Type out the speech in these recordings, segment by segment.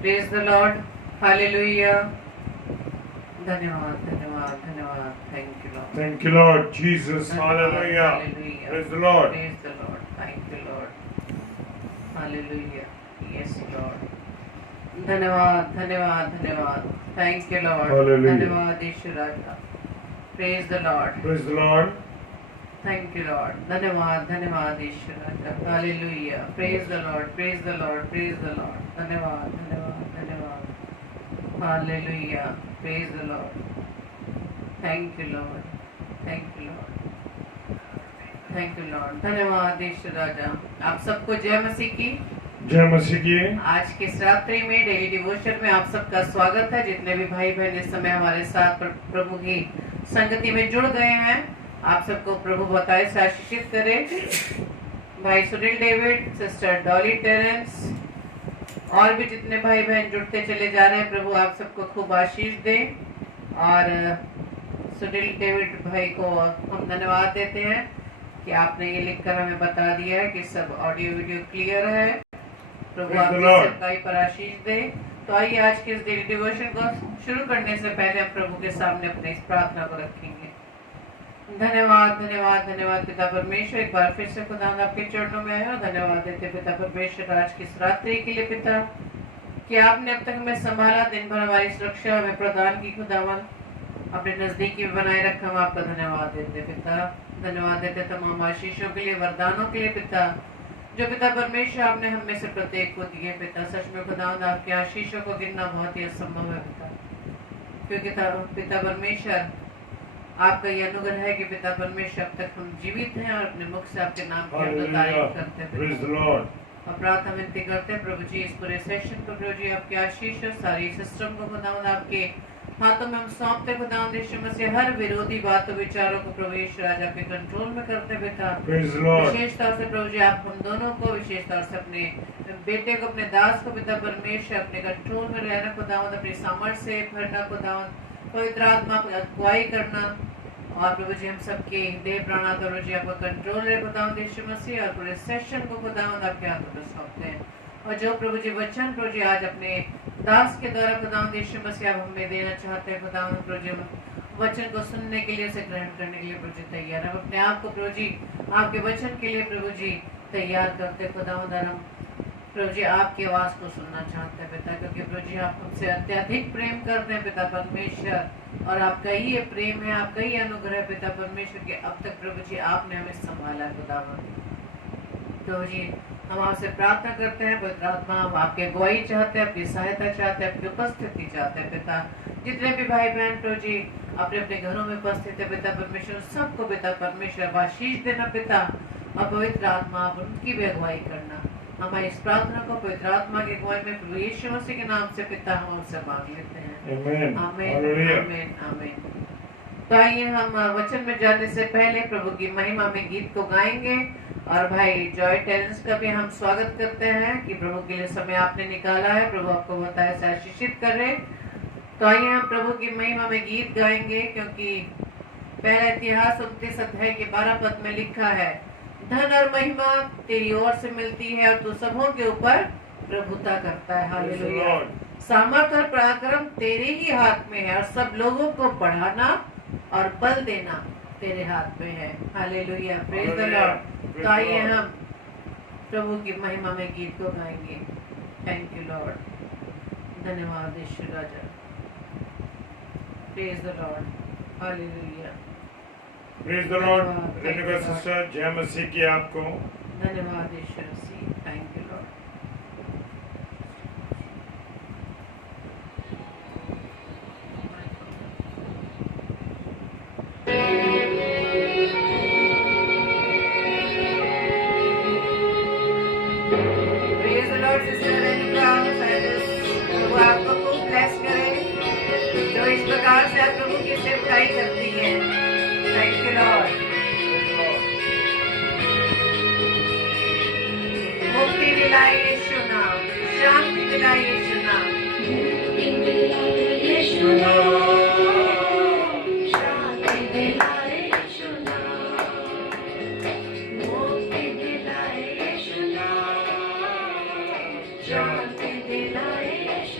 Praise the Lord, hallelujah. धन्यवाद धन्यवाद धन्यवाद। Thank you Lord, Thank you, Lord Jesus. Hallelujah. Praise the Lord. Praise the Lord, thank you Lord, hallelujah. Yes Lord, धन्यवाद धन्यवाद धन्यवाद। Thank you Lord, Hallelujah. धन्यवाद यीशु राजा। Praise the Lord, Praise the Lord. Thank you Lord, धन्यवाद धन्यवाद यीशु राजा। Hallelujah. Praise the Lord, praise the Lord, praise the Lord. धन्यवाद धन्यवाद धन्यवाद। Hallelujah. Praise the Lord, thank you Lord, thank you Lord, thank you Lord. धन्यवाद यीशु राजा। आप सबको जय मसीह की। जय मसीह की। आज के इस रात्रि में डेली डिवोशन में आप सबका स्वागत है। जितने भी भाई बहन इस समय हमारे साथ प्रभु की संगति में जुड़ गए हैं, आप सबको प्रभु बताए से आशीषित करे। भाई Sunil David, sister Dolly Terence और भी जितने भाई बहन जुड़ते चले जा रहे हैं, प्रभु आप सबको खूब आशीष दे। और सुनील डेविड भाई को हम धन्यवाद देते हैं कि आपने ये लिखकर हमें बता दिया है कि सब ऑडियो वीडियो क्लियर है। प्रभु आप सबका ही पर आशीष दे। तो आइए आज के इस डेली डिवोशन को शुरू करने से पहले हम प्रभु के सामने अपनी इस प्रार्थना को रखेंगे। धन्यवाद धन्यवाद धन्यवाद पिता परमेश्वर, एक बार फिर से खुदावंद आपके चरणों में आए और धन्यवाद देते पिता परमेश्वर आज की इस रात्रि के लिए पिता कि आपने अब तक हमें संभाला, दिन भर हमारी सुरक्षा हमें प्रदान की। खुदावंद अपने नजदीकी में बनाए रखा, हम आपका धन्यवाद देते पिता। धन्यवाद देते तमाम आशीषों के लिए, वरदानों के लिए पिता, जो पिता परमेश्वर आपने हम में से प्रत्येक को दिए पिता। सच में खुदावंद आपके आशीषों को गिनना बहुत ही असंभव है पिता, क्योंकि पिता परमेश्वर आपका ये अनुग्रह है कि पिता परमेश्वर अब तक हम जीवित हैं और अपने मुख से आपके नाम की तारीफ करते हैं। Praise the Lord. और प्रार्थना विनती करते हैं प्रभु जी इस पूरे सेशन को प्रभु जी आपके आशीष और सारी सिस्टम को खुदावंद आपके हाथों में हम सौंपते। खुदावंद यीशु मसीह हर विरोधी बातों विचारों को प्रभु यीशु राजा आपके कंट्रोल में करते पिता। Praise the Lord. विशेष तौर से प्रभु जी आप हम दोनों को, विशेष तौर से अपने बेटे को, अपने दास को पिता परमेश्वर अपने कंट्रोल में रहना खुदावंद, अपनी सामर्थ्य से भरना खुदावंद, पवित्र आत्मा को अगुवाई करना। और प्रभु जी हम सबके देह प्राणा प्रभु जी आपका कंट्रोल है खुदावंद यीशु मसीह, और पूरे सेशन को खुदावंद आपके हाथों में सौंपते हैं। और जो प्रभु जी वचन प्रभु जी आज अपने दास के द्वारा खुदावंद यीशु मसीह आप हमें देना चाहते हैं खुदावंद, प्रभु जी वचन को सुनने के लिए, उसे ग्रहण करने के लिए प्रभु जी तैयार। हम अपने आप को प्रभु जी आपके वचन के लिए प्रभु जी तैयार करते खुदावंद, और हम प्रभु जी आपकी आवाज को सुनना चाहते हैं पिता, क्योंकि प्रभु जी आप हमसे अत्यधिक प्रेम करते हैं पिता परमेश्वर, और आपका ही ये प्रेम है, आपका ही अनुग्रह पिता परमेश्वर के अब तक प्रभु जी आपने हमें संभाला है खुदावंद। प्रभु जी हम आपसे प्रार्थना करते हैं पवित्र आत्मा, हम आपके अगुवाई चाहते हैं, आपकी सहायता चाहते हैं, आपकी उपस्थिति चाहते हैं पिता। जितने भी भाई बहन प्रभु जी अपने अपने घरों में उपस्थित है पिता परमेश्वर, सबको पिता परमेश्वर आशीष देना पिता, और पवित्र आत्मा आप उनकी भी अगुवाई करना। हमारी इस प्रार्थना को पवित्र आत्मा की अगुवाई में प्रभु यीशु मसीह के नाम से पिता हम आपसे मांग लेते हैं। Amen. आमीन Hallelujah. आमीन आमीन। तो आइए हम वचन में जाने से पहले प्रभु की महिमा में गीत को गाएंगे, और भाई जॉय टेरेंस का भी हम स्वागत करते हैं कि प्रभु के लिए समय आपने निकाला है, प्रभु आपको बताया से आशीषित करे। तो आइए हम प्रभु की महिमा में गीत गाएंगे, क्योंकि पहला इतिहास 29 अध्याय के 12 पद में लिखा है, धन और महिमा तेरी ओर से मिलती है और तू सबों के ऊपर प्रभुता करता है। हालेलुया। सामर्थ और पराक्रम तेरे ही हाथ में है, और सब लोगों को बढ़ाना और बल देना तेरे हाथ में है। हालेलुया। Praise the Lord. तो आइए हम प्रभु की महिमा में गीत को गाएंगे। Thank you Lord. धन्यवाद यीशु राजा। Praise the Lord. Hallelujah. Praise the Lord. Renuka sister, जय मसीह की आपको। धन्यवाद यीशु मसीह। Thank you Lord. Praise the Lord, sister Renuka. प्रभु आपको खूब ब्लेस करे, जो इस प्रकार से आप प्रभु की सेवकाई करती है। Thank you Lord. मुक्ति दिलाए यीशु नाम, शांति दिलाए यीशु नाम, मुक्ति दिलाए यीशु नाम, शांति दिलाए यीशु नाम, मुक्ति दिलाए यीशु नाम, शांति दिलाए यीशु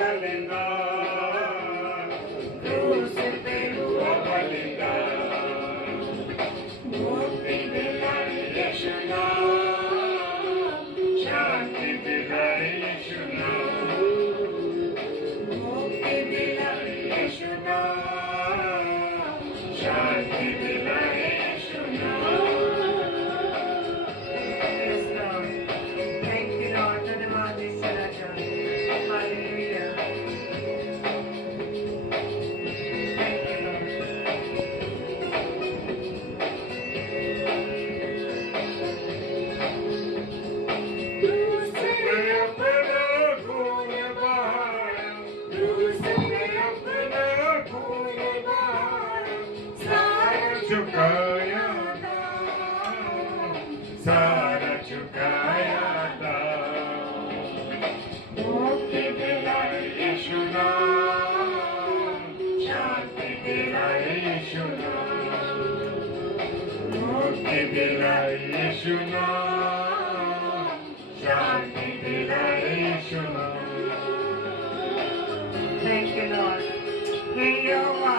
बलिदान क्रूस पे हुआ बलिदान मुक्ति दिलाई यीशु नाम शांति दिलाई यीशु नाम मुक्ति दिलाई यीशु नाम शांति दिलाई यीशु नाम Yes, Lord. Thank you, Lord. धन्यवाद ईश्वर राजा। Hallelujah. Thank you, Lord. क्रूस पे अपना खून बहाया क्रूस पे अपना खून बहाया सारा चुकाया सारा चुकाया था मुक्ति दिलाई यीशु नाम शांति दिलाई यीशु नाम मुक्ति दिलाई यीशु नाम शांति दिलाई यीशु नाम Thank you, Lord. हे यहोवा,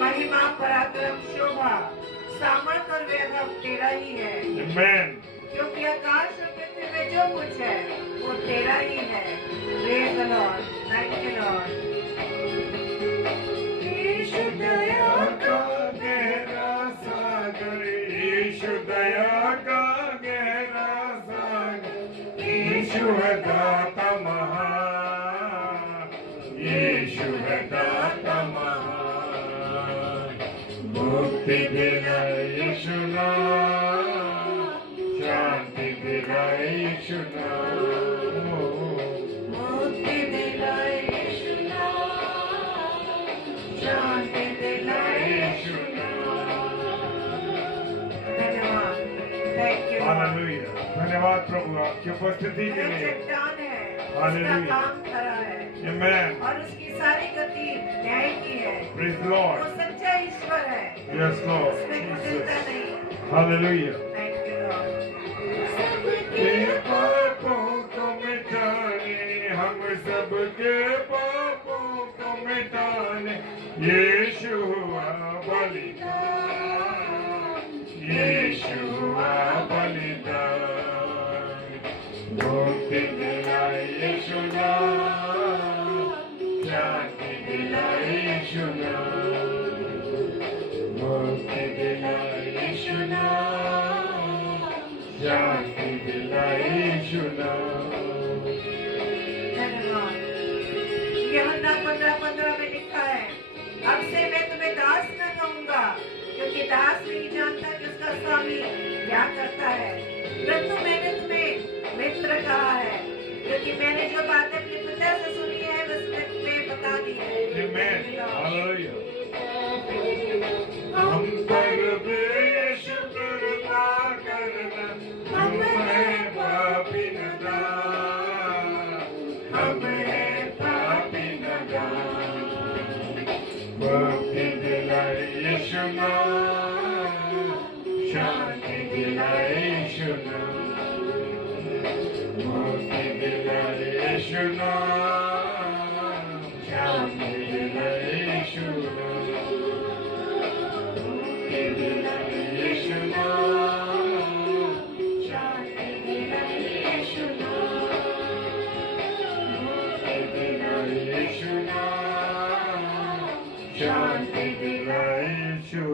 महिमा पराक्रम शोभा सामर्थ और वैभव तेरा ही है, Amen. क्योंकि आकाश और पृथ्वी में जो कुछ है वो तेरा ही है। Praise the Lord. Thank you, Lord. यीशु दया का गहरा सागर यीशु दया का गहरा सागर यीशु है दाता महान यीशु है दाता महान मुक्ति दिलाए यीशु नाम शांति दिलाए यीशु नाम मुक्ति दिलाए यीशु नाम शांति दिलाए यीशु धन्यवाद। Thank you, Lord. हालेलुया धन्यवाद प्रभु आपकी उपस्थिति के यह लिए चट्टान है, उसका Hallelujah. काम खरा है Amen. और उसकी सारी गति न्याय की है। Praise the वो Lord. सच्चा ईश्वर है, Yes, Lord. उसमें कुटिलता Jesus. नहीं है। Hallelujah. Thank you, Lord. के पापों को मिटाने हम सबके पापों को मिटाने यीशु हुआ बलिदान यीशु हुआ बलिदान मुक्ति दिलाई यीशु नाम शांति दिलाई यीशु नाम मुक्ति दिलाई यीशु नाम शांति दिलाई यीशु नाम धन्यवाद। यूहन्ना 15:15 में लिखा है, अब से मैं तुम्हें दास न कहूंगा, क्योंकि दास नहीं जानता कि उसका स्वामी क्या करता है, परंतु मैंने तुम्हें मित्र कहा है, क्योंकि मैंने जो बातें अपने पिता से सुनी है बस मैं तुम्हें बता दी है। Amen. Hallelujah. हम पर भी यीशु कृपा करना हम हैं पापी नादान हम हैं पापी नादान मुक्ति दिलाई यीशु नाम शांति दिलाई यीशु नाम मुक्ति दिलाई यीशु नाम शांति दिलाई यीशु नाम मुक्ति दिलाई यीशु नाम शांति दिलाई यीशु नाम मुक्ति दिलाई यीशु नाम शांति दिलाई यीशु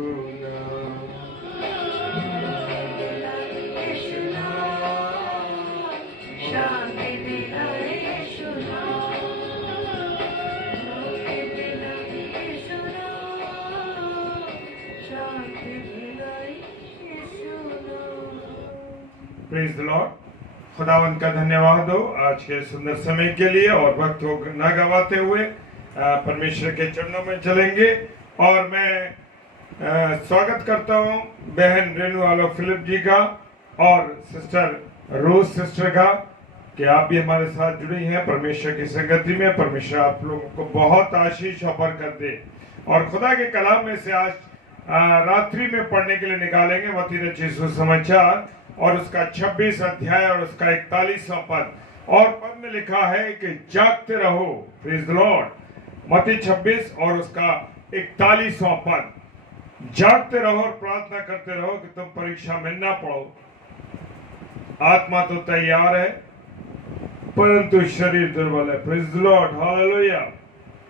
नाम यीशु नाम शांति दिलाए यीशु नाम, मुक्ति दिलाए यीशु नाम, शांति दिलाए यीशु नाम। प्रेज द लॉर्ड खुदावंत का धन्यवाद हो आज के सुंदर समय के लिए और वक्त को न गवाते हुए परमेश्वर के चरणों में चलेंगे और मैं स्वागत करता हूं बहन रेणु आलोक फिलिप जी का और सिस्टर रोज सिस्टर का कि आप भी हमारे साथ जुड़ी हैं परमेश्वर की संगति में। परमेश्वर आप लोगों को बहुत आशीष और बरकत दे। और खुदा के कलाम में से आज रात्रि में पढ़ने के लिए निकालेंगे मत्ती रचित सुसमाचार और उसका 26 अध्याय और उसका 41वां पद। और पद में लिखा है कि जागते रहो। Praise the Lord. मत्ती 26 और उसका 41वां पद, जागते रहो और प्रार्थना करते रहो कि तुम परीक्षा में ना पड़ो। आत्मा तो तैयार है परंतु शरीर दुर्बल है। Praise the Lord, hallelujah.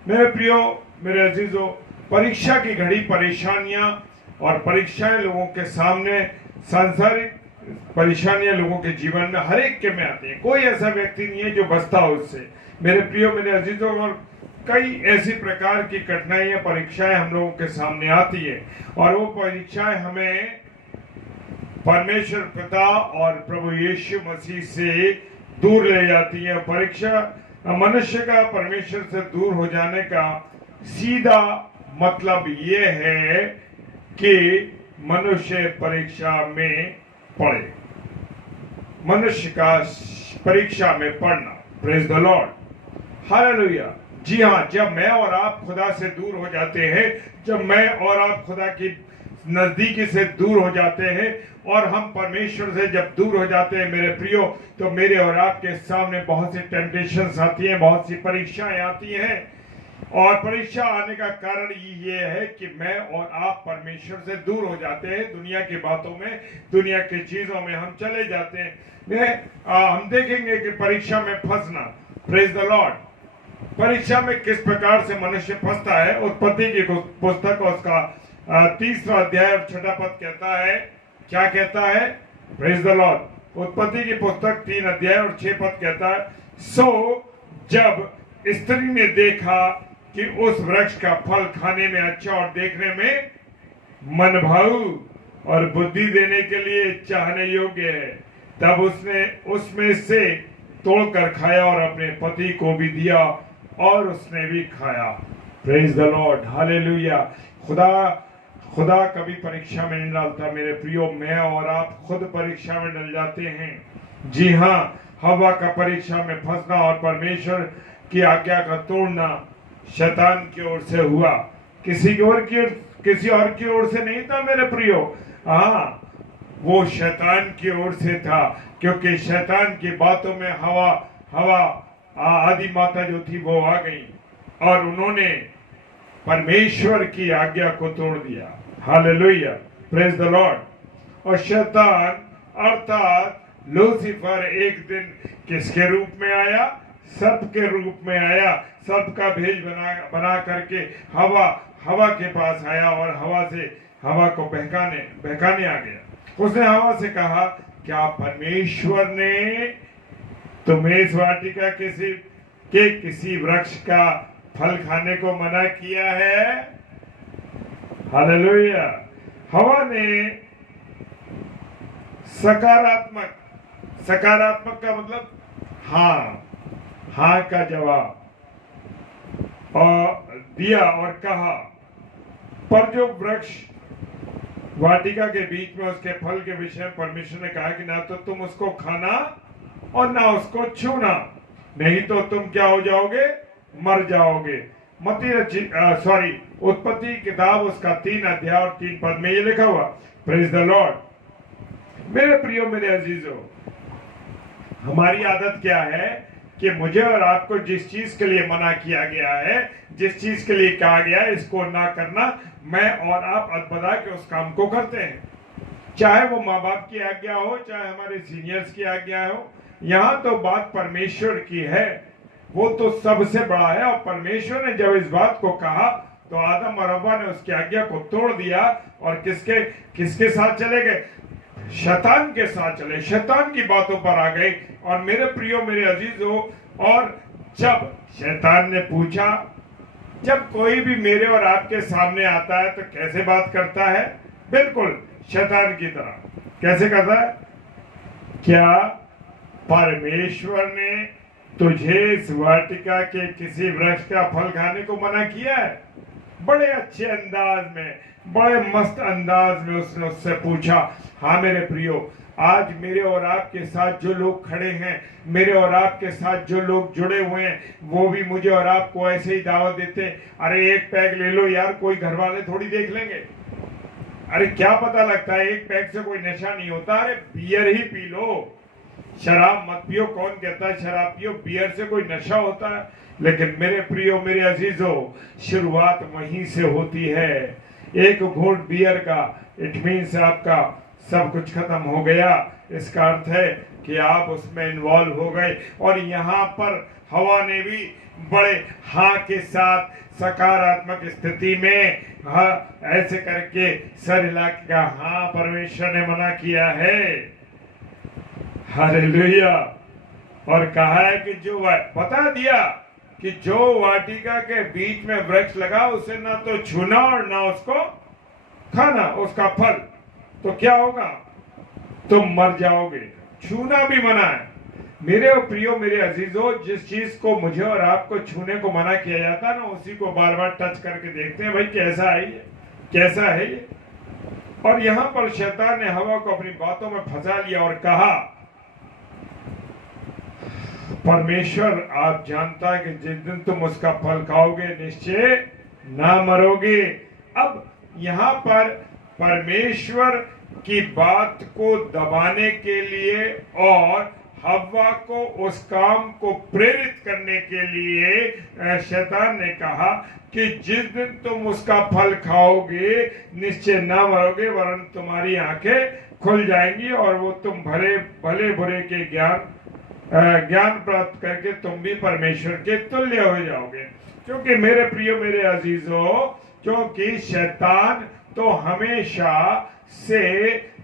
मेरे प्रियो, मेरे अजीजों, परीक्षा की घड़ी, परेशानियां और परीक्षाएं लोगों के सामने, सांसारिक परेशानियां लोगों के जीवन में हर एक के में आती है। कोई ऐसा व्यक्ति नहीं है जो बचता हो उससे। मेरे प्रियो, मेरे अजीजों, और कई ऐसी प्रकार की कठिनाइयां, परीक्षाएं हम लोगों के सामने आती है और वो परीक्षाएं हमें परमेश्वर पिता और प्रभु यीशु मसीह से दूर ले जाती है। परीक्षा मनुष्य का परमेश्वर से दूर हो जाने का सीधा मतलब ये है कि मनुष्य परीक्षा में पड़े, मनुष्य का परीक्षा में पढ़ना। Praise the Lord, hallelujah. जी हाँ, जब मैं और आप खुदा से दूर हो जाते हैं, जब मैं और आप खुदा की नजदीकी से दूर हो जाते हैं और हम परमेश्वर से जब दूर हो जाते हैं मेरे प्रियो, तो मेरे और आपके सामने बहुत सी टेम्पटेशंस आती हैं, बहुत सी परीक्षाएं आती हैं। और परीक्षा आने का कारण ये है कि मैं और आप परमेश्वर से दूर हो जाते हैं, दुनिया की बातों में, दुनिया की चीजों में हम चले जाते हैं। हम देखेंगे कि परीक्षा में फंसना, प्रेज द लॉर्ड, परीक्षा में किस प्रकार से मनुष्य फंसता है। उत्पत्ति की पुस्तक उसका 3रा अध्याय और 6ठा पद कहता है, क्या कहता है? Praise the Lord. उत्पत्ति की पुस्तक 3 अध्याय और 6 पद कहता है, सो जब स्त्री ने देखा कि उस वृक्ष का फल खाने में अच्छा और देखने में मनभाऊ और बुद्धि देने के लिए चाहने योग्य है, तब उसने उसमें से तोड़कर खाया और अपने पति को भी दिया और उसने भी खाया। Praise the Lord, hallelujah. खुदा कभी परीक्षा में नहीं डालता मेरे प्रियो, मैं और आप खुद परीक्षा में डल जाते हैं। जी हाँ, हवा का परीक्षा में फंसना और परमेश्वर की आज्ञा का तोड़ना शैतान की ओर से हुआ, किसी और की ओर से नहीं था मेरे प्रियो। हाँ, वो शैतान की ओर से था, क्योंकि शैतान की बातों में हवा आदि माता जो थी वो आ गई और उन्होंने परमेश्वर की आज्ञा को तोड़ दिया। Hallelujah, praise the Lord. और शैतान अर्थात लूसीफर एक दिन किसके रूप में आया? सर्प के रूप में आया। सर्प का भेष बना करके हवा के पास आया और हवा को बहकाने आ गया। उसने हवा से कहा, क्या परमेश्वर ने तुम्हें इस वाटिका किसी वृक्ष का फल खाने को मना किया है? हालेलुया। हवा ने सकारात्मक का मतलब हाँ का जवाब और दिया और कहा, पर जो वृक्ष वाटिका के बीच में उसके फल के विषय में परमेश्वर ने कहा कि ना तो तुम उसको खाना और ना उसको छूना, नहीं तो तुम क्या हो जाओगे? मर जाओगे। उत्पत्ति किताब उसका 3 अध्याय और 3 पद में ये लिखा हुआ। Praise the Lord. मेरे प्रियो, मेरे अजीजों, हमारी आदत क्या है कि मुझे और आपको जिस चीज के लिए मना किया गया है, जिस चीज के लिए कहा गया है इसको ना करना, मैं और आप अदबदा के उस काम को करते हैं। चाहे वो माँ बाप की आज्ञा हो, चाहे हमारे सीनियर्स की आज्ञा हो। यहाँ तो बात परमेश्वर की है, वो तो सबसे बड़ा है। और परमेश्वर ने जब इस बात को कहा तो आदम और हव्वा ने उसकी आज्ञा को तोड़ दिया और किसके साथ चले गए? शैतान के साथ चले, शैतान की बातों पर आ गए। और मेरे प्रियो, मेरे अजीजों, और जब शैतान ने पूछा, जब कोई भी मेरे और आपके सामने आता है तो कैसे बात करता है? बिल्कुल शैतान की तरह। कैसे करता है? क्या परमेश्वर ने तुझे इस वाटिका के किसी वृक्ष का फल खाने को मना किया है? बड़े अच्छे अंदाज में, बड़े मस्त अंदाज में उसने उससे पूछा। हाँ मेरे प्रियो, आज मेरे और आपके साथ जो लोग खड़े हैं, मेरे और आपके साथ जो लोग जुड़े हुए हैं, वो भी मुझे और आपको ऐसे ही दावत देते हैं, अरे एक पैग ले लो यार, कोई घर वाले थोड़ी देख लेंगे। अरे क्या पता लगता है, एक पैग से कोई नशा नहीं होता, अरे बियर ही पी लो। शराब मत पियो। कौन कहता है शराब पियो? बियर से कोई नशा होता है? लेकिन मेरे प्रियो, मेरे अजीजों, शुरुआत वहीं से होती है। एक घूंट बियर का इट मीन्स आपका सब कुछ खत्म हो गया। इसका अर्थ है कि आप उसमें इन्वॉल्व हो गए। और यहाँ पर हवा ने भी बड़े हाँ के साथ सकारात्मक स्थिति में हाँ ऐसे करके सर हिला के कहा, हाँ परमेश्वर ने मना किया है। हालेलुया। और कहा है कि जो बता दिया कि जो वाटिका के बीच में वृक्ष लगा उसे ना तो छूना और ना उसको खाना, उसका फल। तो क्या होगा? तुम मर जाओगे। छूना भी मना है। मेरे प्रियो, मेरे अजीजों, जिस चीज को मुझे और आपको छूने को मना किया जाता है ना, उसी को बार बार टच करके देखते हैं, भाई कैसा है ये, कैसा है ये। और यहां पर शैतान ने हवा को अपनी बातों में फंसा लिया और कहा, परमेश्वर आप जानता है कि जिस दिन तुम उसका फल खाओगे निश्चय ना मरोगे। अब यहाँ पर परमेश्वर की बात को दबाने के लिए और हव्वा को उस काम को प्रेरित करने के लिए शैतान ने कहा कि जिस दिन तुम उसका फल खाओगे निश्चय ना मरोगे, वरन तुम्हारी आंखें खुल जाएंगी और वो तुम भले बुरे के ज्ञान प्राप्त करके तुम भी परमेश्वर के तुल्य हो जाओगे। क्योंकि मेरे प्रियो, मेरे अजीजों, क्योंकि शैतान तो हमेशा से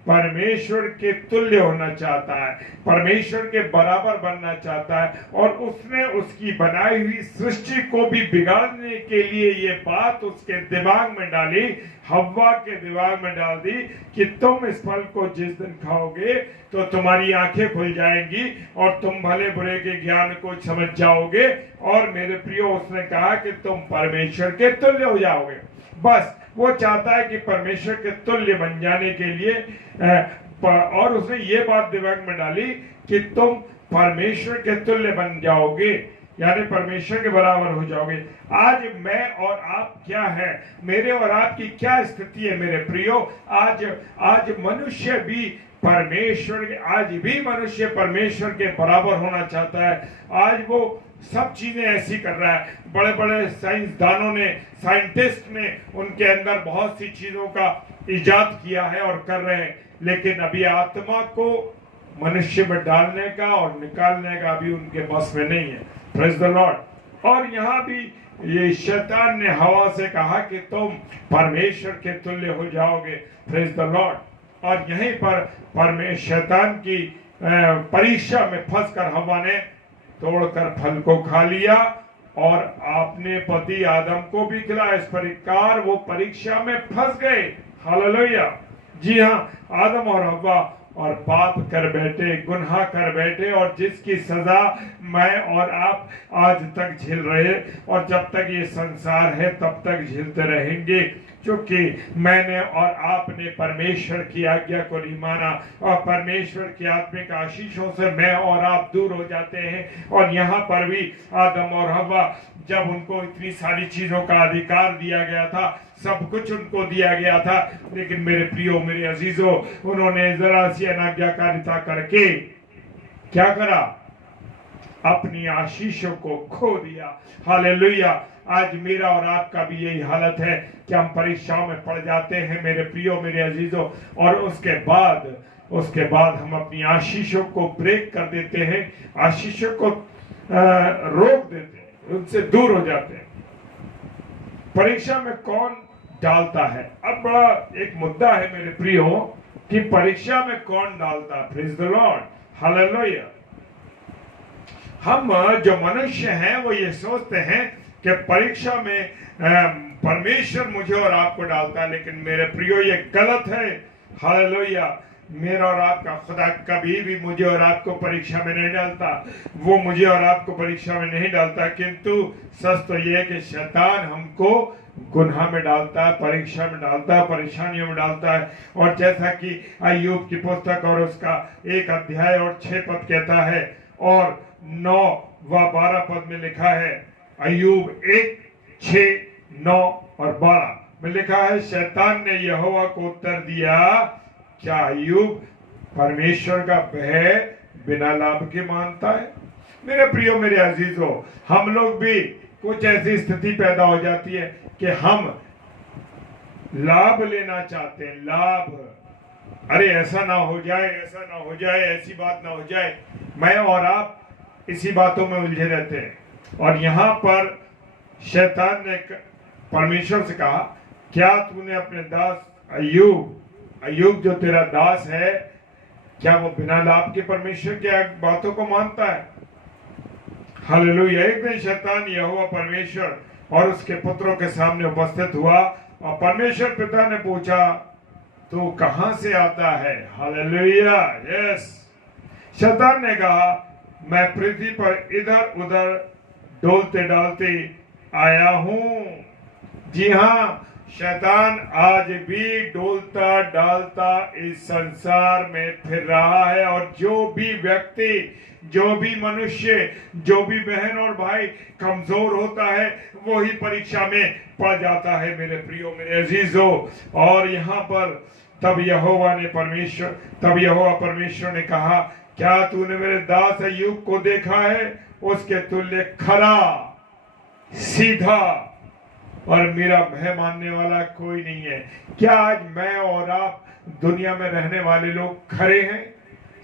परमेश्वर के तुल्य होना चाहता है, परमेश्वर के बराबर बनना चाहता है। और उसने उसकी बनाई हुई सृष्टि को भी बिगाड़ने के लिए ये बात उसके दिमाग में डाली, हव्वा के दिमाग में डाल दी कि तुम इस फल को जिस दिन खाओगे तो तुम्हारी आंखें खुल जाएंगी और तुम भले बुरे के ज्ञान को समझ जाओगे। और मेरे प्रियो, उसने कहा कि तुम परमेश्वर के तुल्य हो जाओगे। बस वो चाहता है कि परमेश्वर के तुल्य बन जाने के लिए और उसने ये बात दिमाग में डाली कि तुम परमेश्वर के तुल्य बन जाओगे, यानी परमेश्वर के बराबर हो जाओगे। आज मैं और आप क्या है, मेरे और आपकी क्या स्थिति है मेरे प्रियो? आज मनुष्य भी आज भी मनुष्य परमेश्वर के बराबर होना चाहता है। आज वो सब चीजें ऐसी कर रहा है। बड़े बड़े साइंसदानों ने, साइंटिस्ट ने उनके अंदर बहुत सी चीजों का इजाद किया है और कर रहे हैं, लेकिन अभी आत्मा को मनुष्य में डालने का और निकालने का भी उनके बस में नहीं है। Praise the Lord. और यहाँ भी ये शैतान ने हवा से कहा कि तुम परमेश्वर के तुल्य हो जाओगे। Praise the Lord. और यहीं पर शैतान की परीक्षा में फंसकर हवा ने तोड़कर फल को खा लिया और आपने पति आदम को भी खिलाया। इस प्रकार वो परीक्षा में फंस गए। हालेलुया। जी हाँ, आदम और हव्वा और पाप कर बैठे, गुनाह कर बैठे, और जिसकी सजा मैं और आप आज तक झेल रहे और जब तक ये संसार है तब तक झेलते रहेंगे, क्योंकि मैंने और आपने परमेश्वर की आज्ञा को नहीं माना और परमेश्वर की आत्मिक आशीषों से मैं और आप दूर हो जाते हैं। और यहाँ पर भी आदम और हव्वा, जब उनको इतनी सारी चीजों का अधिकार दिया गया था, सब कुछ उनको दिया गया था, लेकिन मेरे प्रियो, मेरे अजीजों, उन्होंने जरा सी अनाज्ञाकारिता करके क्या करा? अपनी आशीषों को खो दिया। हालेलुया। आज मेरा और आपका भी यही हालत है कि हम परीक्षाओं में पड़ जाते हैं मेरे प्रियो, मेरे अजीजों, और उसके बाद हम अपनी आशीषों को ब्रेक कर देते हैं, आशीषों को रोक देते हैं, उनसे दूर हो जाते हैं। परीक्षा में कौन डालता है? अब बड़ा एक मुद्दा है मेरे प्रियो कि परीक्षा में कौन डालता है। Praise the Lord. हालेलुया। हम जो मनुष्य हैं वो ये सोचते हैं कि परीक्षा में परमेश्वर मुझे और आपको डालता है, लेकिन मेरे प्रियो ये गलत है। हालेलुया। मेरा और आपका खुदा कभी भी मुझे और आपको परीक्षा में नहीं डालता, वो मुझे और आपको परीक्षा में नहीं डालता, किंतु सच तो ये है कि शैतान हमको गुनाह में डालता है, परीक्षा में डालता है, परेशानियों में डालता है। और जैसा कि अय्यूब की पुस्तक और उसका 1 अध्याय और 6 पद कहता है और 9 व 12 पद में लिखा है, अय्यूब 1, 6, 9 और 12 में लिखा है, शैतान ने यहोवा को उत्तर दिया, क्या अय्यूब परमेश्वर का भय बिना लाभ के मानता है। मेरे प्रियो, मेरे अजीजों, हम लोग भी कुछ ऐसी स्थिति पैदा हो जाती है कि हम लाभ लेना चाहते हैं, लाभ। अरे ऐसा ना हो जाए, ऐसा ना हो जाए, ऐसी बात ना हो जाए। मैं और आप इसी बातों में उलझे रहते हैं। और यहाँ पर शैतान ने परमेश्वर से कहा, क्या तूने अपने दास अय्यूब जो तेरा दास है, क्या वो बिना लाभ के परमेश्वर की बातों को मानता है? हालेलुया। एक दिन शैतान यहोवा परमेश्वर और उसके पुत्रों के सामने उपस्थित हुआ और परमेश्वर पिता ने पूछा, तू कहां से आता है? हालेलुया। यस। शैतान ने कहा, मैं पृथ्वी पर इधर उधर डोलते डालते आया हूं। जी हाँ, शैतान आज भी डोलता डालता इस संसार में फिर रहा है। और जो भी व्यक्ति, जो भी मनुष्य, जो भी बहन और भाई कमजोर होता है, वो ही परीक्षा में पड़ जाता है मेरे प्रियो, मेरे अजीजों। और यहाँ पर तब यहोवा परमेश्वर ने कहा, क्या तूने मेरे दास अय्यूब को देखा है? उसके तुल्य खरा, सीधा और मेरा भय मानने वाला कोई नहीं है। क्या आज मैं और आप दुनिया में रहने वाले लोग खरे हैं,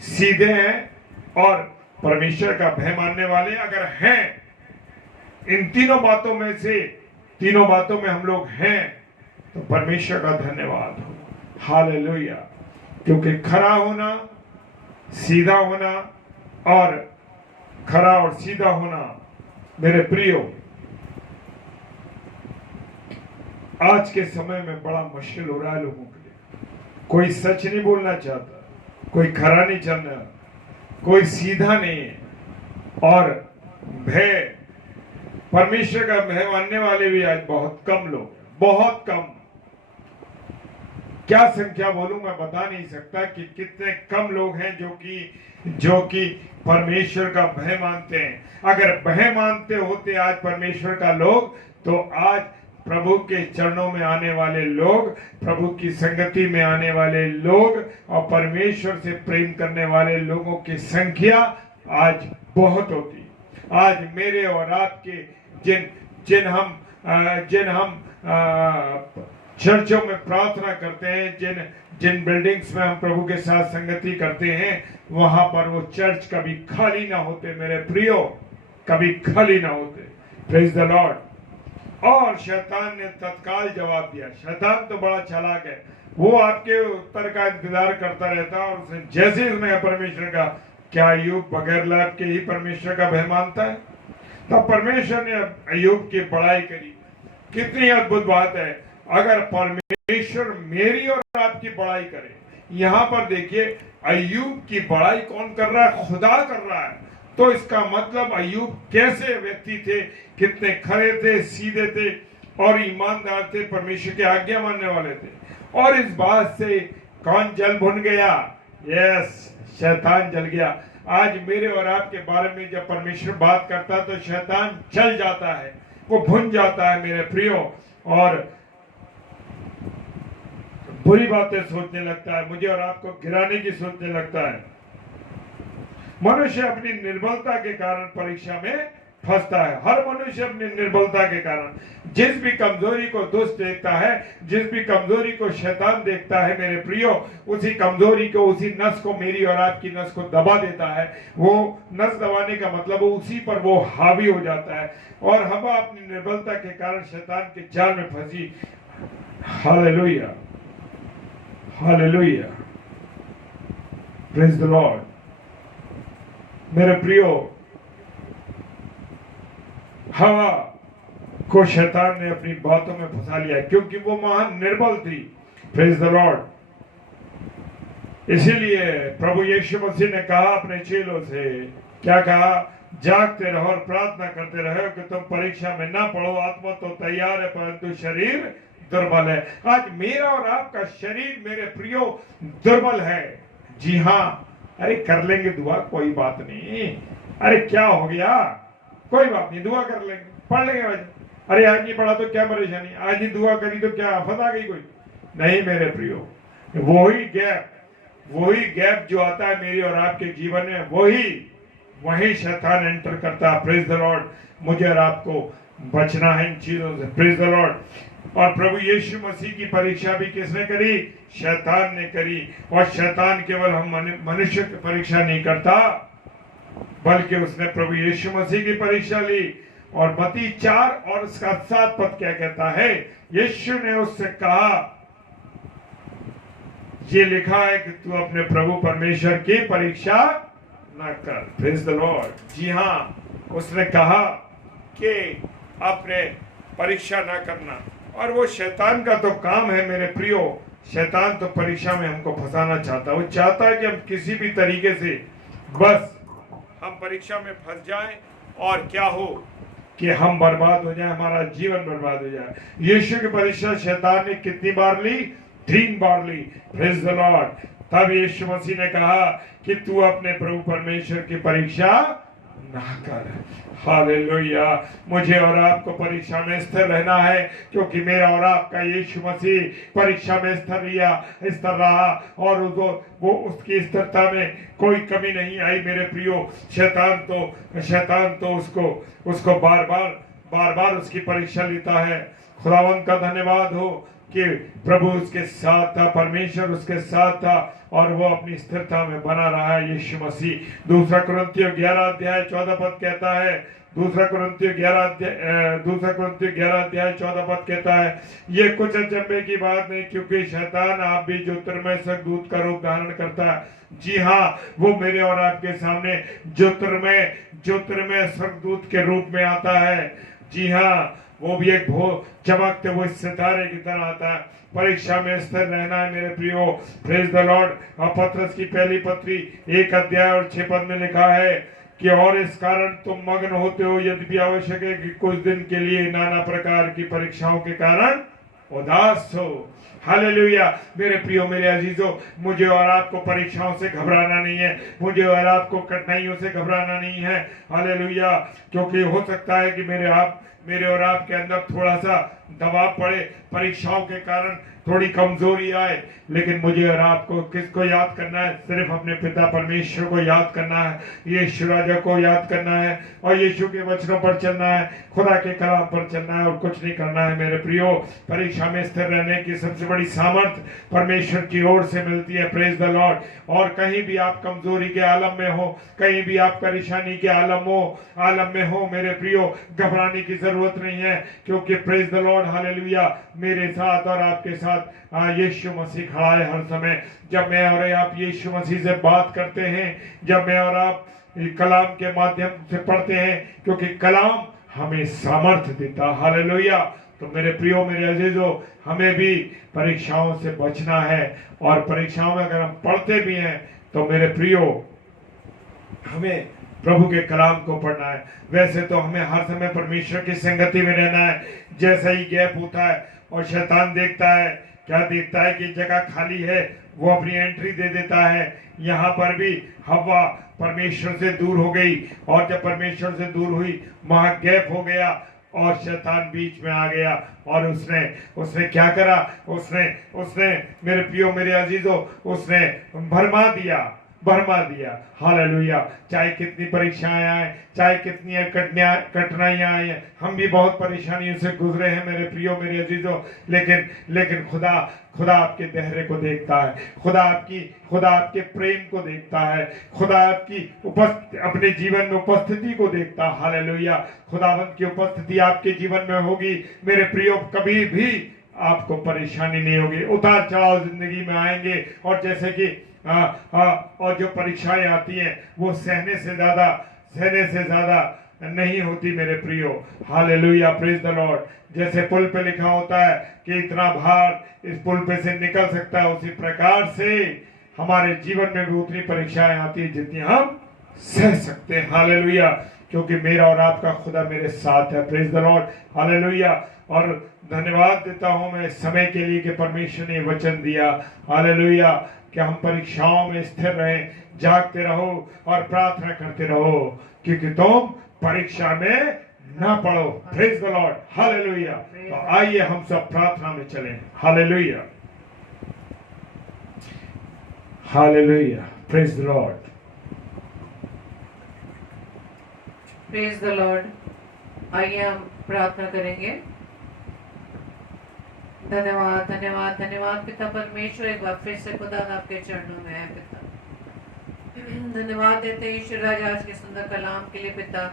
सीधे हैं और परमेश्वर का भय मानने वाले? अगर हैं, इन तीनों बातों में से तीनों बातों में हम लोग हैं, तो परमेश्वर का धन्यवाद हो। हालेलुया। क्योंकि खरा होना, सीधा होना और खरा और सीधा होना, मेरे प्रियो, आज के समय में बड़ा मुश्किल हो रहा है लोगों के लिए। कोई सच नहीं बोलना चाहता, कोई खरा नहीं चलना, कोई सीधा नहीं है। और भय, परमेश्वर का भय मानने वाले भी आज बहुत कम लोग, बहुत कम। क्या संख्या बोलूं मैं बता नहीं सकता कि कितने कम लोग हैं जो कि परमेश्वर का भय मानते हैं। अगर भय मानते होते आज परमेश्वर का लोग, तो आज प्रभु के चरणों में आने वाले लोग, प्रभु की संगति में आने वाले लोग और परमेश्वर से प्रेम करने वाले लोगों की संख्या आज बहुत होती। आज मेरे और आपके जिन हम चर्चों में प्रार्थना करते हैं, जिन बिल्डिंग्स में हम प्रभु के साथ संगति करते हैं, वहां पर वो चर्च कभी खाली ना होते मेरे प्रियो, कभी खाली ना होते। Praise the Lord. और शैतान ने तत्काल जवाब दिया। शैतान तो बड़ा चालाक है, वो आपके उत्तर का इंतजार करता रहता है। और उसने जैसे इसमें परमेश्वर का, क्या अय्यूब बगैर लाभ के ही परमेश्वर का भय मानता है? तब परमेश्वर ने अय्यूब की बड़ाई करी। कितनी अद्भुत बात है। अगर परमेश्वर मेरी और आपकी बड़ाई करे, यहाँ पर देखिए अय्यूब की बड़ाई कौन कर रहा है? खुदा कर रहा है। तो इसका मतलब अय्यूब कैसे व्यक्ति थे, कितने खरे थे, सीधे थे और ईमानदार थे, परमेश्वर की आज्ञा मानने वाले थे। और इस बात से कौन जल भुन गया? यस, शैतान जल गया। आज मेरे और आपके बारे में जब परमेश्वर बात करता है तो शैतान जल जाता है, वो भुन जाता है मेरे प्रियो, और बुरी बातें सोचने लगता है, मुझे और आपको गिराने की सोचने लगता है। मनुष्य अपनी निर्बलता के कारण परीक्षा में फंसता है। हर मनुष्य अपनी निर्बलता के कारण, जिस भी कमजोरी को दुष्ट देखता है, जिस भी कमजोरी को शैतान देखता है मेरे प्रियो, उसी कमजोरी को, उसी नस को, मेरी और आपकी नस को दबा देता है। वो नस दबाने का मतलब उसी पर वो हावी हो जाता है और हम अपनी निर्बलता के कारण शैतान के जाल में फंसी। Hallelujah, hallelujah, praise the Lord. मेरे प्रियो, हवा को शैतान ने अपनी बातों में फंसा लिया क्योंकि वो महान निर्बल थी। Praise the Lord. इसीलिए प्रभु यीशु मसीह ने कहा अपने चेलों से, क्या कहा? जागते रहो और प्रार्थना करते रहो कि तुम परीक्षा में ना पड़ो। आत्मा तो तैयार है परंतु शरीर दुर्बल है। आज मेरा और आपका शरीर मेरे प्रियो दुर्बल है। जी हाँ, अरे कर लेंगे दुआ, कोई बात नहीं। अरे क्या हो गया? कोई बात नहीं, दुआ कर लेंगे, पढ़ लेंगे वजह। अरे आज नहीं पढ़ा तो क्या परेशानी? आज नहीं दुआ करी तो क्या आफत आ गई कोई? नहीं मेरे प्रियो, वही गैप, वही गैप जो आता है मेरे और आपके जीवन में, वही शैतान एंटर करता है। Praise the Lord. मुझे और आपको बचना है इन चीजों से। Praise the Lord. और प्रभु यीशु मसीह की परीक्षा भी किसने करी? शैतान ने करी। और शैतान केवल हम मनुष्य की परीक्षा नहीं करता, बल्कि उसने प्रभु यीशु मसीह की परीक्षा ली। और मत्ती 4 और उसका 7 पद क्या कहता है? यीशु ने उससे कहा, ये लिखा है कि तू अपने प्रभु परमेश्वर की परीक्षा न कर। Praise the Lord. जी हाँ, उसने कहा कि अपने परीक्षा ना करना। और वो शैतान का तो काम है मेरे प्रियो। शैतान तो परीक्षा में हमको फंसाना चाहता है। वो चाहता है कि हम किसी भी तरीके से बस हम परीक्षा में फंस जाएं और क्या हो कि हम बर्बाद हो जाए, हमारा जीवन बर्बाद हो जाए। यीशु की परीक्षा शैतान ने कितनी बार ली? 3 बार ली। Praise the Lord. तब यीशु मसीह ने कहा कि तू अपने प्रभु परमेश्वर की परीक्षा ना कर। हालेलुया। मुझे और आपको परीक्षा में स्थिर रहना है, क्योंकि मेरा और आपका यीशु मसीह परीक्षा में स्थिर रहा और वो उसकी स्थिरता में कोई कमी नहीं आई मेरे प्रियो। शैतान तो उसको बार बार उसकी परीक्षा लेता है। खुदावंत का धन्यवाद हो कि प्रभु उसके साथ था, परमेश्वर उसके साथ था और वो अपनी स्थिरता में बना रहा है यीशु मसीह। 2 कुरिन्थियों 11 अध्याय 14 पद कहता है, 2 कुरिन्थियों 11 अध्याय 14 पद कहता है, ये कुछ अचंभे की बात नहीं, क्योंकि शैतान आप भी ज्योतिर्मय स्वर्गदूत का रूप धारण करता है। जी हाँ, वो मेरे और आपके सामने ज्योतिर्मय स्वर्गदूत के रूप में आता है। जी हाँ, वो भी एक चमकते हुए सितारे की तरह आता है। परीक्षा में स्थिर रहना है मेरे प्रियो। Praise the Lord. पत्रस की पहली पत्री 1 अध्याय और 6 पद में लिखा है कि और इस कारण तुम मग्न होते हो, यद्यपि आवश्यक है कि कुछ दिन के लिए नाना प्रकार की परीक्षाओं के कारण उदास हो। हालेलुया। मेरे प्रियो, मेरे अजीजों, मुझे और आपको परीक्षाओं से घबराना नहीं है, मुझे और आपको कठिनाइयों से घबराना नहीं है। हालेलुया। क्योंकि हो सकता है कि मेरे और आपके अंदर थोड़ा सा दबाव पड़े, परीक्षाओं के कारण थोड़ी कमजोरी आए, लेकिन मुझे और आपको किसको याद करना है? सिर्फ अपने पिता परमेश्वर को याद करना है, यीशु राजा को याद करना है और यीशु के वचनों पर चलना है, खुदा के कलाम पर चलना है और कुछ नहीं करना है मेरे प्रियो। परीक्षा में स्थिर रहने की सबसे बड़ी सामर्थ परमेश्वर की ओर से मिलती है। Praise the Lord. और कहीं भी आप कमजोरी के आलम में हो, कहीं भी आप परेशानी के आलम में हो मेरे प्रियो, घबराने की जरूरत नहीं है, क्योंकि प्रेज द लॉर्ड हालेलुया, मेरे साथ और आपके साथ यीशु मसीह खड़ा है हर समय। जब मैं और आप यीशु मसीह से बात करते हैं, जब मैं और आप कलाम के माध्यम से पढ़ते हैं, क्योंकि कलाम हमें सामर्थ्य देता। हालेलुया। तो मेरे प्रियो, मेरे अजीजों, हमें भी परीक्षाओं से बचना है और परीक्षाओं में अगर हम पढ़ते भी हैं तो मेरे प्रियो हमें प्रभु के कलाम को पढ़ना है। वैसे तो हमें हर समय परमेश्वर की संगति में रहना है। जैसा ही गैप होता है और शैतान देखता है, क्या देखता है कि जगह खाली है, वो अपनी एंट्री दे देता है। यहाँ पर भी हवा परमेश्वर से दूर हो गई और जब परमेश्वर से दूर हुई, वहां गैप हो गया और शैतान बीच में आ गया और उसने क्या करा? उसने मेरे प्रियो, मेरे अजीजों, उसने भरमा दिया। हालेलुया। चाहे कितनी परीक्षाएं आए, चाहे कितनी कठिनाइयां आई हैं, हम भी बहुत परेशानियों से गुजरे हैं मेरे प्रियो, मेरे अजीजों, लेकिन खुदा आपके धैर्य को देखता है, खुदा आपके प्रेम को देखता है, खुदा आपकी अपने जीवन में उपस्थिति को देखता है। हालेलुया। खुदावंत की उपस्थिति आपके जीवन में होगी मेरे प्रियो, कभी भी आपको परेशानी नहीं होगी। उतार चढ़ाव जिंदगी में आएंगे और जैसे कि और जो परीक्षाएं आती हैं वो सहने से ज्यादा नहीं होती मेरे प्रियो। हालेलुया। Praise the Lord. जैसे पुल पे लिखा होता है कि इतना भार इस पुल पे से निकल सकता है, उसी प्रकार से हमारे जीवन में भी उतनी परीक्षाएं आती है जितनी हम सह सकते हैं। हालेलुया। क्योंकि मेरा और आपका खुदा मेरे साथ है। Praise the Lord. हालेलुया। और धन्यवाद देता हूं मैं इस समय के लिए कि परमेश्वर ने वचन दिया। हालेलुया। कि हम परीक्षाओं में स्थिर रहें, जागते रहो और प्रार्थना करते रहो, क्योंकि तुम परीक्षा में ना पड़ो। Praise the Lord. हालेलुया। तो आइए हम सब प्रार्थना में चलें। Hallelujah. Hallelujah. Praise the Lord. Praise the Lord. आइए हम प्रार्थना करेंगे। धन्यवाद धन्यवाद धन्यवाद पिता परमेश्वर, एक बार फिर से खुदा आपके चरणों में है पिता। धन्यवाद देते हैं ईश्वर राजा आज के सुंदर कलाम के लिए पिता,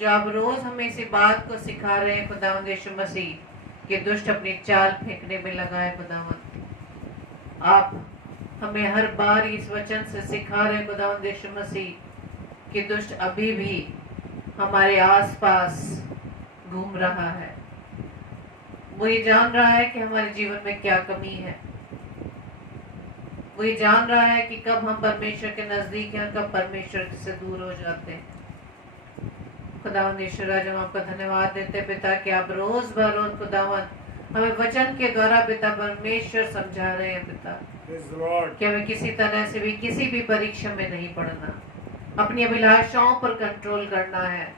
जो आप रोज हमें इसी बात को सिखा रहे हैं खुदावंद यीशु मसीह कि दुष्ट अपनी चाल फेंकने में लगा है खुदावंद। आप हमें हर बार इस वचन से सिखा रहे हैं खुदावंद यीशु मसीह कि दुष्ट अभी भी हमारे आसपास घूम रहा है। वो ये जान रहा है कि हमारे जीवन में क्या कमी है। वो ये जान रहा है कि कब हम परमेश्वर के नजदीक हैं, कब परमेश्वर से दूर हो जाते हैं। खुदावंद ईश्वर राजा, हम आपका धन्यवाद देते पिता कि आप रोज बरोज खुदावंद हमें वचन के द्वारा पिता परमेश्वर समझा रहे हैं पिता कि हमें किसी तरह से भी किसी भी परीक्षा में नहीं पड़ना, अपनी अभिलाषाओं पर कंट्रोल करना है,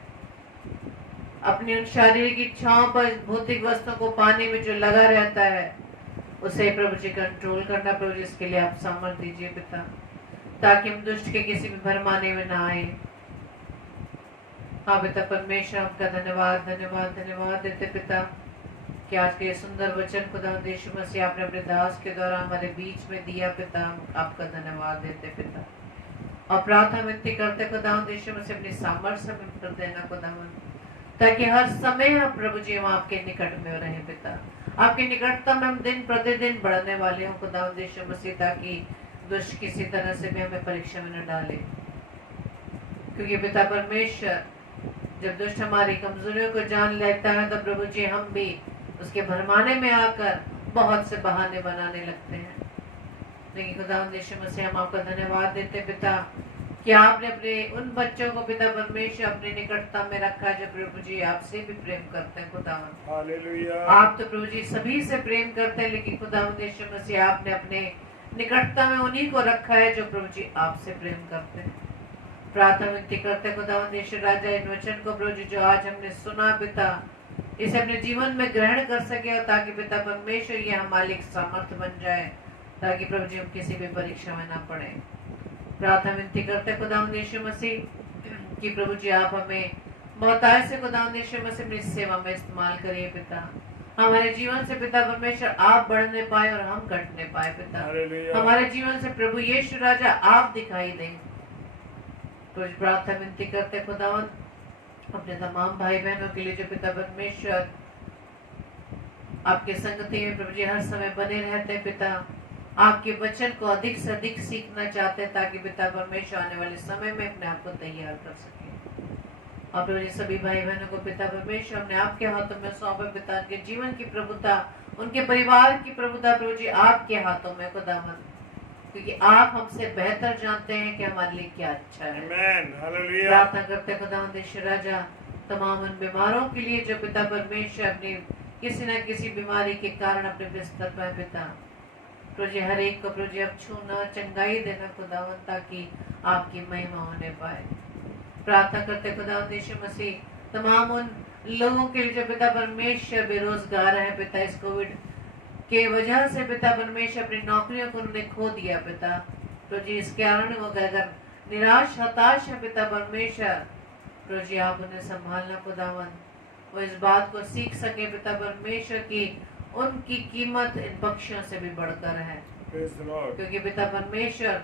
अपनी उन शारीरिक इच्छाओं पर भौतिक वस्तुओं को पाने में जो लगा रहता है उसे प्रभु जी कंट्रोल करना। प्रभु जी इसके लिए आप सामर्थ्य दीजिए पिता, ताकि हम दुष्ट के किसी भी भरमाने में ना आए। हाँ पिता परमेश्वर, आपका धन्यवाद धन्यवाद धन्यवाद देते पिता कि आज के सुंदर वचन खुदा यीशु मसीह आपने अपने दास के द्वारा हमारे बीच में दिया पिता, हम आपका धन्यवाद देते पिता। और प्रार्थना विनती करते खुदा यीशु मसीह अपनी सामर्थ्य में कर देना खुदा, ताकि हर समय हम प्रभु जी हम आपके निकट में रहे पिता। आपकी निकटता में हम दिन प्रतिदिन बढ़ने वाले हों खुदा यीशु मसीह, ताकि दुष्ट किसी तरह से भी हमें परीक्षा में न डाले। क्योंकि पिता परमेश्वर, जब दुष्ट हमारी कमजोरियों को जान लेता है तो प्रभु जी हम भी उसके भरमाने में आकर बहुत से बहाने बनाने लगते हैं। लेकिन खुदा यीशु मसीह, हम आपका धन्यवाद देते पिता कि आपने अपने उन बच्चों को पिता परमेश्वर अपनी निकटता में रखा जो प्रभु जी आपसे भी प्रेम करते हैं खुदा। हालेलुया। आप तो प्रभु जी सभी से प्रेम करते हैं, लेकिन खुदा यीशु मसीह आपने अपने निकटता में उन्हीं को रखा है जो प्रभु जी आपसे प्रेम करते हैं। प्रार्थना विनती करते खुदा यीशु राजा, इन वचन को प्रभु जी जो आज हमने सुना पिता, इसे अपने जीवन में ग्रहण कर सके, और ताकि पिता परमेश्वर ये हमारे एक सामर्थ्य बन जाए, ताकि प्रभु जी हम किसी भी परीक्षा में ना पड़े। प्रार्थना विनती करते खुदा यीशु मसीह कि प्रभु जी आप हमें बहुतायत से खुदा यीशु मसीह अपनी सेवा में इस्तेमाल करिए पिता। हमारे जीवन से पिता परमेश्वर आप बढ़ने पाए और हम घटने पाए पिता। हमारे जीवन से प्रभु यीशु राजा आप दिखाई दें। कुछ प्रार्थना विनती करते खुदावन अपने तमाम भाई बहनों के लिए जो पिता परमेश्वर आपके संगति में प्रभु जी हर समय बने रहते पिता, आपके वचन को अधिक से अधिक सीखना चाहते हैं, ताकि पिता परमेश्वर आने वाले समय में अपने आप को तैयार कर सके। और प्रभु जी सभी भाई बहनों को पिता परमेश्वर हमने आपके हाथों में सौंपे पिता, उनके जीवन की प्रभुता, उनके परिवार की प्रभुता प्रभु जी आपके हाथों में खुदावंद, क्योंकि आप हमसे बेहतर जानते हैं कि हमारे लिए क्या अच्छा है। प्रार्थना करते खुदावंद ईश्वर राजा तमाम उन बीमारों के लिए जो पिता परमेश्वर अपनी किसी न किसी बीमारी के कारण अपने बिस्तर पर पिता, प्रभु जी हर एक को प्रभु जी अब छूना चंगाई देना खुदावंद, ताकि आपकी महिमा होने पाए। प्रार्थना करते खुदावंद यीशु मसीह तमाम उन लोगों के लिए जो पिता परमेश्वर बेरोजगार है पिता, इस कोविड के वजह से पिता परमेश्वर अपनी नौकरियों को उन्होंने खो दिया पिता, प्रभु जी इसके कारण वो अगर निराश हताश है पिता परमेश्वर, प्रभु जी आप उन्हें संभालना खुदावंद, वो इस बात को सीख सके पिता परमेश्वर की उनकी कीमत इन पक्षियों से भी बढ़कर है। क्योंकि पिता परमेश्वर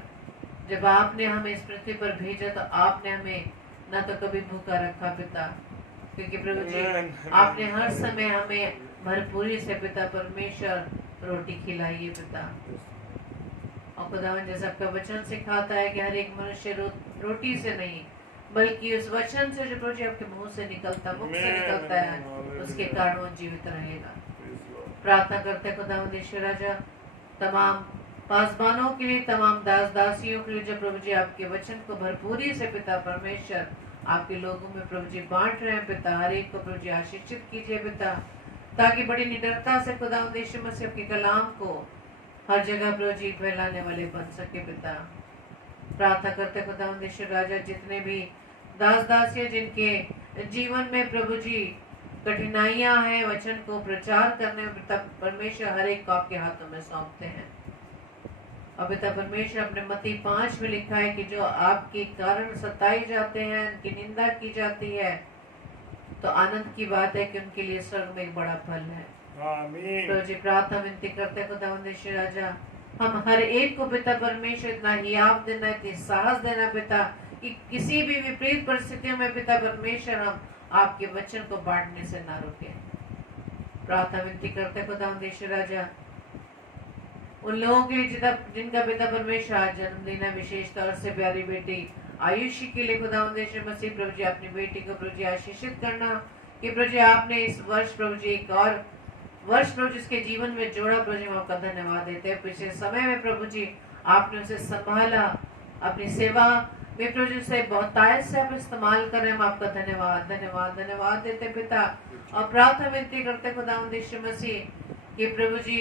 जब आपने हमें इस पृथ्वी पर भेजा तो आपने हमें न तो कभी भूखा रखा पिता, क्योंकि प्रभु जी आपने हर समय हमें भरपूरी से पिता परमेश्वर रोटी खिलाई है पिता। और खुदावन जैसा आपका वचन सिखाता है कि हर एक मनुष्य रोटी से नहीं बल्कि उस वचन से जो प्रभु जी आपके मुंह से निकलता, मुख से निकलता है, उसके कारण वो जीवित रहेगा। प्रार्थना करते खुदावंद ईश्वर राजा तमाम पासबानों के लिए, तमाम दास दासियों के लिए जो प्रभु जी आपके वचन को भरपूरी से पिता परमेश्वर आपके लोगों में प्रभु जी बांट रहे हैं पिता, हर एक को प्रभु जी आशीषित कीजिए पिता, ताकि बड़ी निडरता से खुदावंद यीशु मसीह के कलाम को हर जगह प्रभु जी फैलाने वाले बन सके पिता। प्रार्थना करते खुदावंद यीशु राजा जितने भी दास दासियां जिनके जीवन में प्रभु जी कठिनाइयां हैं, वचन को प्रचार करने में पिता परमेश्वर हर एक को आपके हाथों में सौंपते हैं। और पिता परमेश्वर अपने मत्ती 5 में लिखा है कि जो आपके कारण सताए जाते हैं, उनकी निंदा की जाती है, तो आनंद की बात है कि उनके लिए स्वर्ग में एक बड़ा फल है। आमीन। प्रभु जी प्रार्थना विनती करते हैं खुदावंद यीशु राजा, हम हर एक को पिता परमेश्वर इतना हियाव देना, इतनी साहस देना पिता, कि किसी भी विपरीत परिस्थितियों में पिता परमेश्वर हम आपके वचन को बांटने से ना रुके। प्रार्थना विनती करते हैं खुदावंद यीशु राजा, उन लोगों के लिए जिनका पिता परमेश्वर आज जन्मदिन है, विशेष तौर से प्यारी बेटी आयुषी के लिए खुदावंद यीशु मसीह प्रभु जी अपनी बेटी को प्रभु जी आशीषित करना, कि प्रभु जी आपने इस वर्ष प्रभु जी एक और वर्ष प्रभु जी उसके जीवन में जोड़ा। प्रभु जी हम आपका धन्यवाद देते हैं। पिछले समय में प्रभु जी आपने उसे संभाला, अपनी सेवा में प्रभु जी उसे बहुतायत से आप इस्तेमाल कर रहे हैं। हम आपका धन्यवाद धन्यवाद धन्यवाद देते पिता, और प्रार्थना विनती करते खुदावंद यीशु मसीह कि प्रभु जी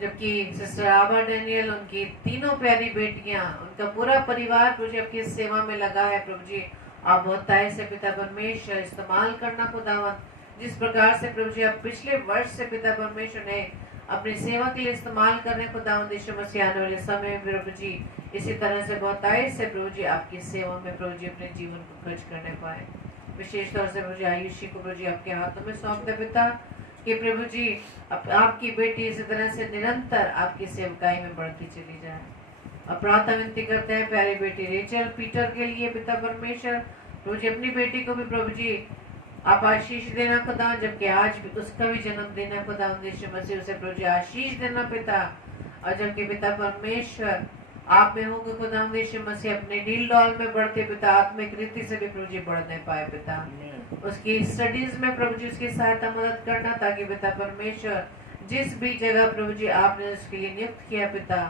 जबकि सिस्टर आभा डैनियल, उनकी तीनों प्यारी बेटियां, उनका पूरा परिवार प्रभु जी आपकी सेवा में लगा है। प्रभु जी आप बहुतायत से पिता परमेश्वर इस्तेमाल करना खुदावंद, जिस प्रकार से प्रभु जी आप पिछले वर्ष से पिता परमेश्वर ने अपनी सेवा के लिए इस्तेमाल करने खुदावंद यीशु मसीह आने वाले समय में प्रभु जी इसी तरह से बहुतायत से प्रभु जी आपकी सेवा में प्रभु जी अपने जीवन को खर्च करने पाए। विशेष तौर से प्रभु जी आयुषी को प्रभु जी आपके हाथों में सौंपते पिता, कि प्रभु जी आपकी बेटी इसी तरह से निरंतर आपकी सेवकाई में बढ़ती चली जाए। और प्रार्थना विनती करते हैं प्यारी बेटी रेचल पीटर के लिए पिता परमेश्वर, प्रभु जी अपनी बेटी को भी प्रभु जी आप आशीष देना खुदा, जबकि आज भी उसका भी जन्मदिन है खुदा यीशु मसीह, उसे प्रभु जी आशीष देना पिता। और जबकि पिता परमेश्वर आप में होंगे खुदा यीशु मसीह अपने डील डॉल में बढ़ते पिता, आत्मिक रीति से भी प्रभु जी बढ़ने पाए पिता। उसकी स्टडीज में प्रभु जी उसकी सहायता मदद करना, ताकि पिता परमेश्वर जिस भी जगह प्रभु जी आपने उसके लिए नियुक्त किया पिता,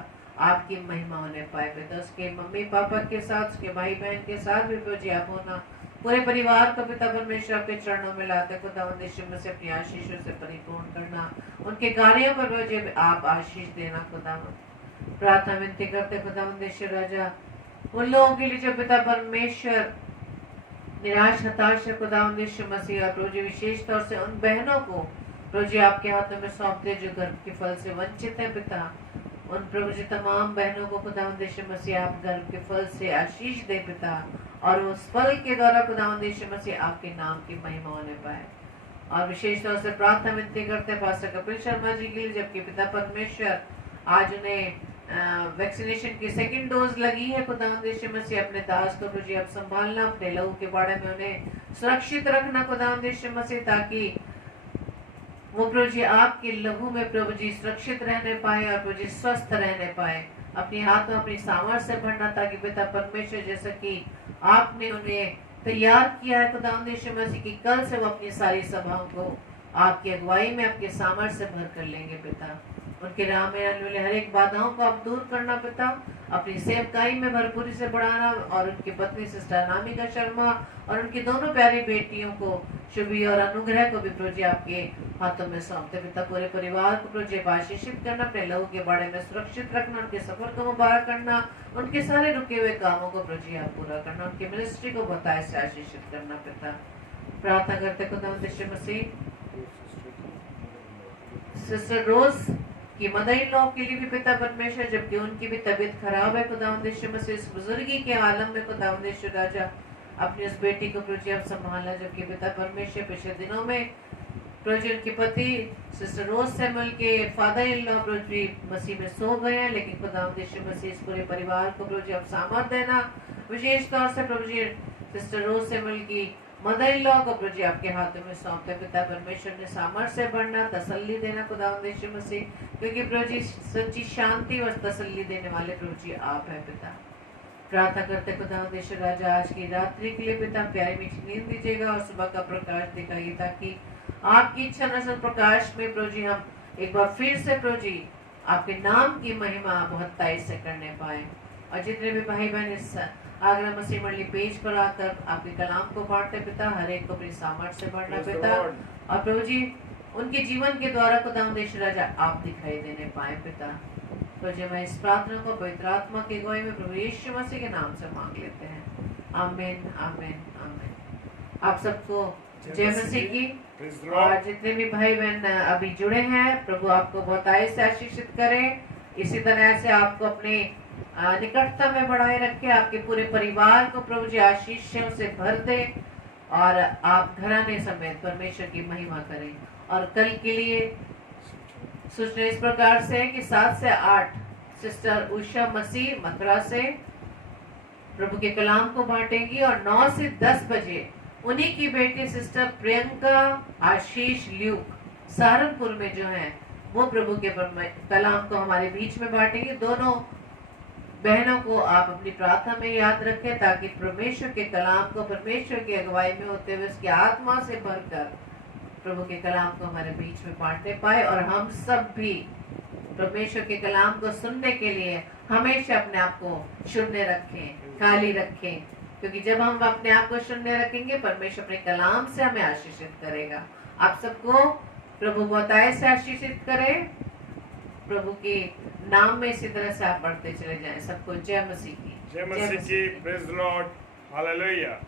आपकी महिमा होने पाए पिता। उसके मम्मी पापा के साथ, उसके भाई बहन के साथ भी प्रभु जी आप होना, पूरे परिवार को पिता परमेश्वर आपके चरणों में लाते खुदावंद यीशु मसीह अपनी आशीषों से परिपूर्ण करना, उनके कार्यों पर प्रभु जी आप आशीष देना खुदावंद। प्रार्थना विनती करते खुदावंद यीशु राजा, उन लोगों के लिए जो पिता परमेश्वर निराश हताश है खुदावंद यीशु मसीह, और प्रभु जी विशेष तौर से उन बहनों को प्रभु जी आपके हाथों में सौंपते जो गर्भ के फल से वंचित है पिता, उन प्रभु जी तमाम बहनों को खुदावंद यीशु मसीह आप गर्भ के फल से आशीष दे पिता, और उस फल के द्वारा खुदावंद यीशु मसीह आपके नाम की महिमा होने पाए। और विशेष तौर से प्रार्थना विनती करते हैं पास्टर कपिल शर्मा जी के लिए, जबकि पिता परमेश्वर आज उन्हें वैक्सीनेशन की सेकंड डोज लगी है खुदावंद यीशु मसीह, अपने दास को प्रभु जी आप संभालना, अपने लहू के बाड़े में उन्हें सुरक्षित रखना खुदावंद यीशु मसीह, ताकि वो प्रभु जी आपके लहू में प्रभु जी सुरक्षित रहने पाए और प्रभु जी स्वस्थ रहने पाए। अपनी हाथों अपनी सामर्थ्य से भरना, ताकि पिता परमेश्वर जैसा कि आपने उन्हें तैयार किया है खुदावंद यीशु मसीह की, कल से वो अपनी सारी सभाओं को आपकी अगुवाई में आपके सामर्थ्य से भर कर लेंगे पिता। उनके राह में आने वाले हर एक बाधाओं को आप दूर करना पिता, अपनी सेवकाई में भरपूरी से बढ़ाना, और उनकी पत्नी सिस्टर अनामिका शर्मा और उनकी दोनों प्यारी बेटियों को शुभी और अनुग्रह को भी प्रभु जी आपके हाथों में सौंपते पिता। पूरे परिवार को प्रभु जी आशीषित करना, अपने लहू के बाड़े में सुरक्षित रखना, उनके सफर को मुबारक करना, उनके सारे रुके हुए कामों को प्रभु जी आप पूरा करना, उनकी मिनिस्ट्री को बताए से आशीषित करना पिता। प्रार्थना करते खुदावंद यीशु मसीह सिस्टर रोज की मदर इन लॉ के लिए भी पिता परमेश्वर, जबकि उनकी भी तबीयत खराब है खुदावंद यीशु मसीह, इस बुजुर्गी के आलम में खुदावंद यीशु राजा अपनी उस बेटी को प्रभु जी आप संभालना, जबकि पिता परमेश्वर पिछले दिनों में प्रभु जी उनके पति सिस्टर रोज सैमुअल के फादर इन लॉ प्रभु जी मसीह में सो गए हैं, लेकिन खुदावंद यीशु मसीह इस पूरे परिवार को प्रभु जी आप सामर्थ देना। विशेष तौर से प्रभु जी सिस्टर रोज सैमुअल की मदर इन लॉ को प्रभु जी आपके हाथों में सौंपते पिता परमेश्वर ने सामर्थ्य से बढ़ना, तसल्ली देना खुदावंद यीशु मसीह, क्योंकि प्रभु जी सच्ची शांति और तसल्ली देने वाले प्रभु जी आप है पिता। प्रार्थना करते खुदावंद यीशु राजा आज की रात्रि के लिए पिता प्यारी मीठी नींद दीजिएगा और सुबह का प्रकाश दिखाइए, ताकि आपकी इच्छा नजर प्रकाश में प्रभु जी हम एक बार फिर से प्रभु जी आपके नाम की महिमा बहुत तेज से करने पाए। और जितने भी भाई बहन इस आगरा मसीह मंडली पेज पर आकर आपके कलाम को बांटते पिता, हर एक को अपनी सामर्थ्य से बढ़ना पिता, और प्रभु जी उनके जीवन के द्वारा खुदावंद यीशु राजा आप दिखाई देने पाए पिता। प्रभु जी मैं इस प्रार्थना को पवित्र आत्मा की अगुवाई में प्रभु यीशु मसीह के नाम से मांग लेते हैं, आमीन आमीन आमीन। आप सबको जय मसीह की। और जितने भी भाई बहन अभी जुड़े हैं, प्रभु आपको बहुत आय से आशीषित करें, इसी तरह से आपको अपने निकटता में बढ़ाए रखे, आपके पूरे परिवार को प्रभु जी आशीषों से भर दे और आप घराने समेत परमेश्वर की महिमा करें। और कल के लिए सूचना इस प्रकार से है कि 7 से 8 सिस्टर उषा मसीह मथुरा से प्रभु के कलाम को बांटेंगी और 9 से 10 बजे उन्हीं की बेटी सिस्टर प्रियंका आशीष ल्यूक सहारनपुर में जो है वो प्रभु के कलाम को हमारे बीच में बांटेंगे। दोनों बहनों को आप अपनी प्रार्थना में याद रखें ताकि परमेश्वर के कलाम को परमेश्वर की अगुवाई में होते हुए उसकी आत्मा से भरकर प्रभु के कलाम को हमारे बीच में बांटने पाए और हम सब भी परमेश्वर के कलाम को सुनने के लिए हमेशा अपने आप को शून्य रखें, खाली रखें, क्योंकि जब हम अपने आप को शून्य रखेंगे परमेश्वर अपने कलाम से हमें आशीषित करेगा। आप सबको प्रभु बहुतायत से आशीषित करे। प्रभु के नाम में इसी तरह से आप पढ़ते चले जाएं। सबको जय मसीह की। जय मसीह की। Praise the Lord. हालेलुया।